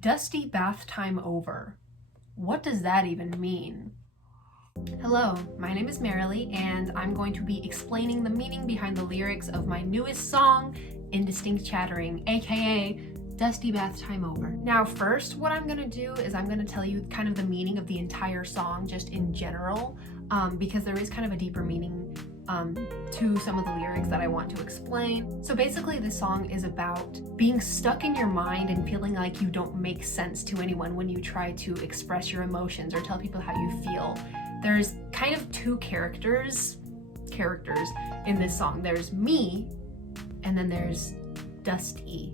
Dusty Bathtime Over. What does that even mean? Hello, my name is Marilee, and I'm going to be explaining the meaning behind the lyrics of my newest song, Indistinct Chattering, aka Dusty Bathtime Over. Now first, what I'm gonna do is I'm gonna tell you kind of the meaning of the entire song just in general, because there is kind of a deeper meaning to some of the lyrics that I want to explain. So basically this song is about being stuck in your mind and feeling like you don't make sense to anyone when you try to express your emotions or tell people how you feel. There's kind of two characters in this song. There's me, and then there's Dusty.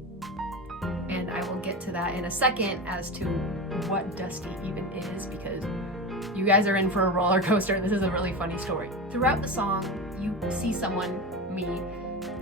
And I will get to that in a second as to what Dusty even is, because you guys are in for a roller coaster. This is a really funny story. Throughout the song, you see someone, me,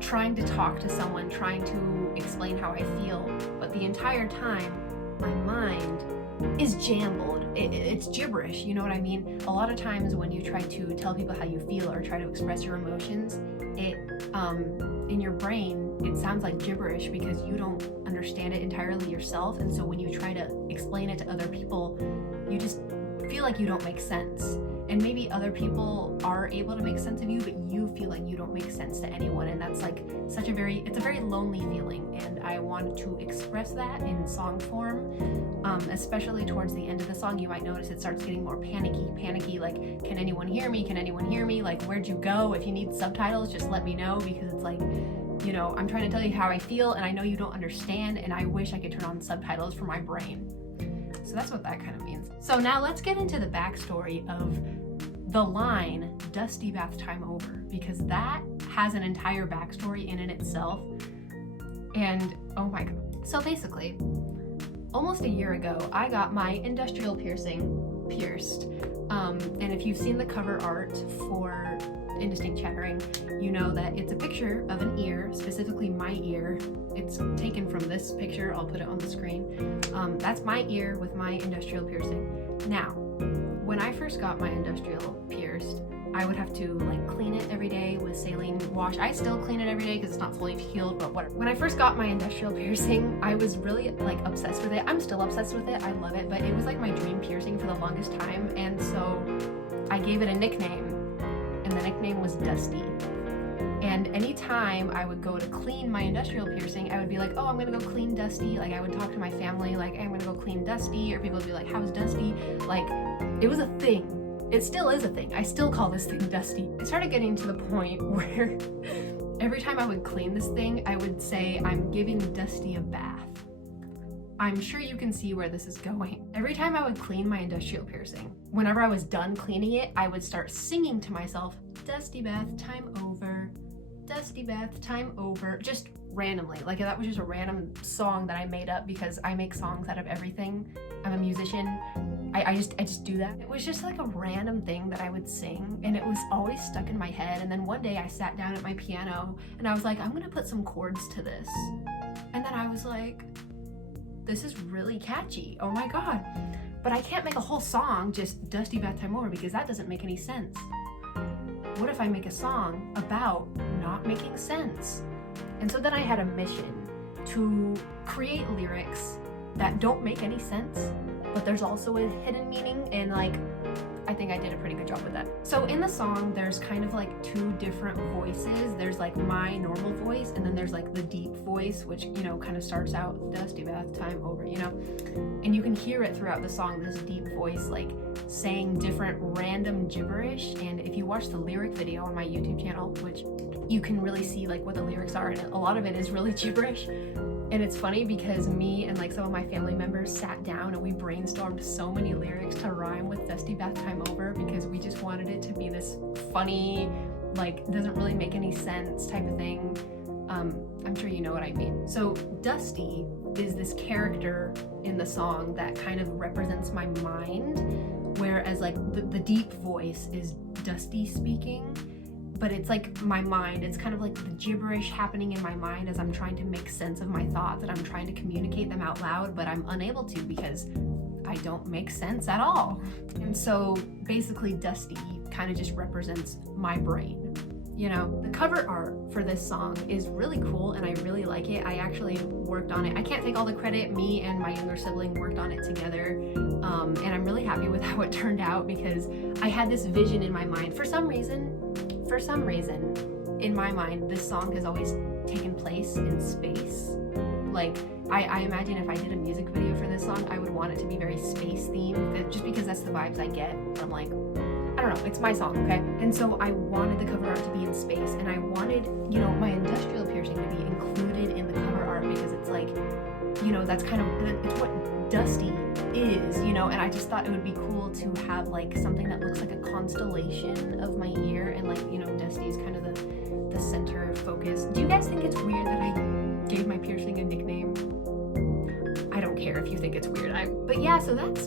trying to talk to someone, trying to explain how I feel, but the entire time, my mind is jambled. It's gibberish, you know what I mean? A lot of times when you try to tell people how you feel or try to express your emotions, in your brain, it sounds like gibberish because you don't understand it entirely yourself, and so when you try to explain it to other people, you just feel like you don't make sense. And maybe other people are able to make sense of you, but you feel like you don't make sense to anyone, and that's like it's a very lonely feeling, and I wanted to express that in song form. Especially towards the end of the song, you might notice it starts getting more panicky, like, can anyone hear me? Can anyone hear me? Like, where'd you go? If you need subtitles, just let me know, because it's like, you know, I'm trying to tell you how I feel, and I know you don't understand, and I wish I could turn on subtitles for my brain. So that's what that kind of means. So now let's get into the backstory of the line, Dusty Bathtime Over, because that has an entire backstory in and itself. And oh my god. So basically, almost a year ago, I got my industrial piercing pierced. And if you've seen the cover art for Indistinct Chattering, you know that it's a picture of an ear, specifically my ear. It's taken from this picture, I'll put it on the screen. That's my ear with my industrial piercing. Now, when I first got my industrial pierced, I would have to like clean it every day with saline wash. I still clean it every day because it's not fully healed, but whatever. When I first got my industrial piercing, I was really like obsessed with it. I'm still obsessed with it, I love it, but it was like my dream piercing for the longest time, and so I gave it a nickname, and the nickname was Dusty. And anytime I would go to clean my industrial piercing, I would be like, oh, I'm gonna go clean Dusty. Like, I would talk to my family like, hey, I'm gonna go clean Dusty, or people would be like, how's Dusty? Like, it was a thing. It still is a thing. I still call this thing Dusty. It started getting to the point where every time I would clean this thing, I would say, I'm giving Dusty a bath. I'm sure you can see where this is going. Every time I would clean my industrial piercing, whenever I was done cleaning it, I would start singing to myself, Dusty bath time over, Dusty bath time over, just randomly. Like, that was just a random song that I made up because I make songs out of everything. I'm a musician. I just do that. It was just like a random thing that I would sing, and it was always stuck in my head. And then one day I sat down at my piano and I was like, I'm gonna put some chords to this. And then I was like, this is really catchy. Oh my god. But I can't make a whole song just Dusty Bathtime Over, because that doesn't make any sense. What if I make a song about not making sense? And so then I had a mission to create lyrics that don't make any sense, but there's also a hidden meaning, and like, I think I did a pretty good job with that. So in the song, there's kind of like two different voices. There's like my normal voice, and then there's like the deep voice, which, you know, kind of starts out Dusty Bathtime Over, you know? And you can hear it throughout the song, this deep voice, like saying different random gibberish. And if you watch the lyric video on my YouTube channel, which you can really see like what the lyrics are, and a lot of it is really gibberish. And it's funny because me and like some of my family members sat down and we brainstormed so many lyrics to rhyme with Dusty Bathtime Over, because we just wanted it to be this funny, like, doesn't really make any sense type of thing. I'm sure you know what I mean. So Dusty is this character in the song that kind of represents my mind, whereas like the deep voice is Dusty speaking. But it's like my mind. It's kind of like the gibberish happening in my mind as I'm trying to make sense of my thoughts, and I'm trying to communicate them out loud, but I'm unable to because I don't make sense at all. And so basically Dusty kind of just represents my brain. You know, the cover art for this song is really cool and I really like it. I actually worked on it. I can't take all the credit. Me and my younger sibling worked on it together. And I'm really happy with how it turned out because I had this vision in my mind. For some reason, in my mind, this song has always taken place in space. Like, I imagine if I did a music video for this song, I would want it to be very space themed, just because that's the vibes I get from, like, I don't know, it's my song, okay? And so I wanted the cover art to be in space, and I wanted, you know, my industrial piercing to be included in the cover art because it's like, you know, that's kind of, it's what Dusty is, you know, and I just thought it would be cool to have like something that looks like a constellation of my ear, and like, you know, Dusty is kind of the center focus. Do you guys think it's weird that I gave my piercing a nickname? I don't care if you think it's weird. But yeah, so that's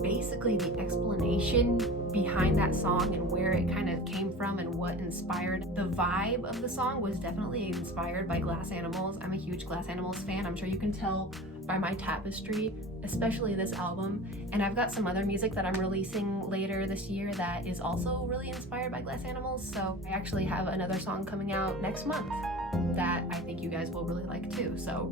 basically the explanation behind that song and where it kind of came from and what inspired. The vibe of the song was definitely inspired by Glass Animals. I'm a huge Glass Animals fan. I'm sure you can tell by my tapestry, especially this album. And I've got some other music that I'm releasing later this year that is also really inspired by Glass Animals. So I actually have another song coming out next month that I think you guys will really like too. So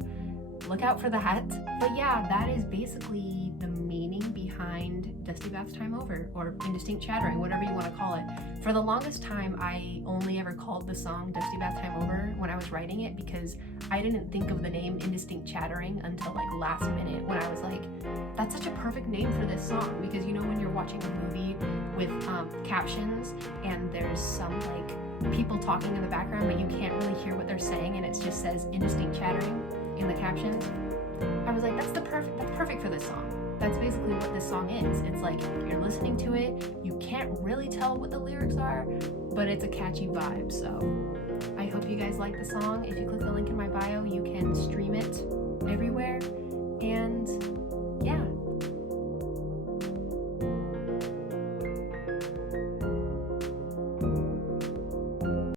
look out for that. But yeah, that is basically the meaning behind Dusty Bathtime Over, or Indistinct Chattering, whatever you want to call it. For the longest time, I only ever called the song Dusty Bathtime Over when I was writing it because I didn't think of the name Indistinct Chattering until like last minute, when I was like, that's such a perfect name for this song. Because you know when you're watching a movie with captions and there's some like people talking in the background but you can't really hear what they're saying and it just says Indistinct Chattering in the captions, I was like, that's perfect for this song. That's basically what this song is. It's like you're listening to it, you can't really tell what the lyrics are, but it's a catchy vibe. So I hope you guys like the song. If you click the link in my bio, you can stream it everywhere. And